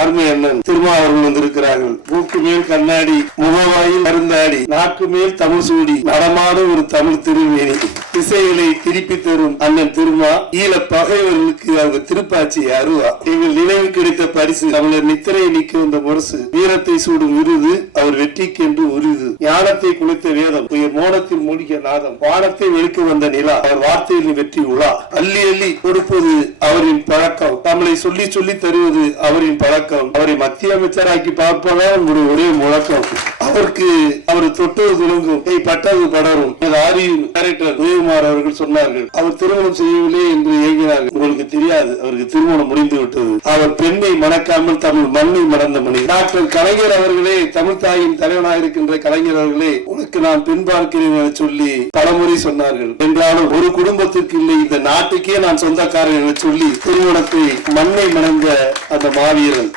அருமை அண்ணன் திருமாவர்கள் வந்திருக்கிறார்கள். மூக்கு மேல் கண்ணாடி, முகவாயில் மருந்தாடி, நாக்கு மேல் தமிழ் சூடி, நடமாட ஒரு தமிழ் திருமேனி, திசைகளை திருப்பி தரும் அண்ணன் திருமா. ஈழ பகைவர்களுக்கு அவங்க திருப்பாச்சி அருவா. எங்கள் நினைவு கிடைத்த பரிசு தமிழர் நித்திரை நீக்க வந்த முரசு, வீரத்தை சூடும் விருது அவர் வெற்றிக்கு என்று உருது, ஞானத்தை குளித்த வேதம், உயர் மோனத்தில் மூழ்கிய நாதம், வானத்தை வெளுக்க வந்த நிலா, அவர் வார்த்தையில் வெற்றி உலா, அள்ளி அள்ளி கொடுப்பது அவரின் பழக்கம், நம்மளை சொல்லி சொல்லி தருவது அவரின் பழக்கம், அவரை மத்திய அமைச்சராக்கி பார்ப்பதா உங்களுடைய ஒரே முழக்கம். அவருக்கு அவர் தொட்டது துலங்கும், பட்டது படரும். டைரக்டர் உதயகுமார் அவர்கள் சொன்னார்கள், அவர் திருமணம் செய்யவில்லை என்று ஏங்கினார்கள். உங்களுக்கு தெரியாது, அவருக்கு திருமணம் முடிந்து விட்டது. அவர் பெண்ணை மணக்காமல் தமிழ் மண்ணை மணந்த மணி. டாக்டர் கலைஞர் அவர்களே, தமிழ் தாயின் தலைவனாக இருக்கின்ற கலைஞர் அவர்களே, உனக்கு நான் பெண் பார்க்கிறேன் என சொல்லி பலமுறை சொன்னார்கள். என்றாலும் ஒரு குடும்பத்திற்கு இல்லை, இந்த நாட்டுக்கே நான் சொந்தக்காரன் என சொல்லி திருமணத்தை மண்ணை மணந்த அந்த மாவீரன்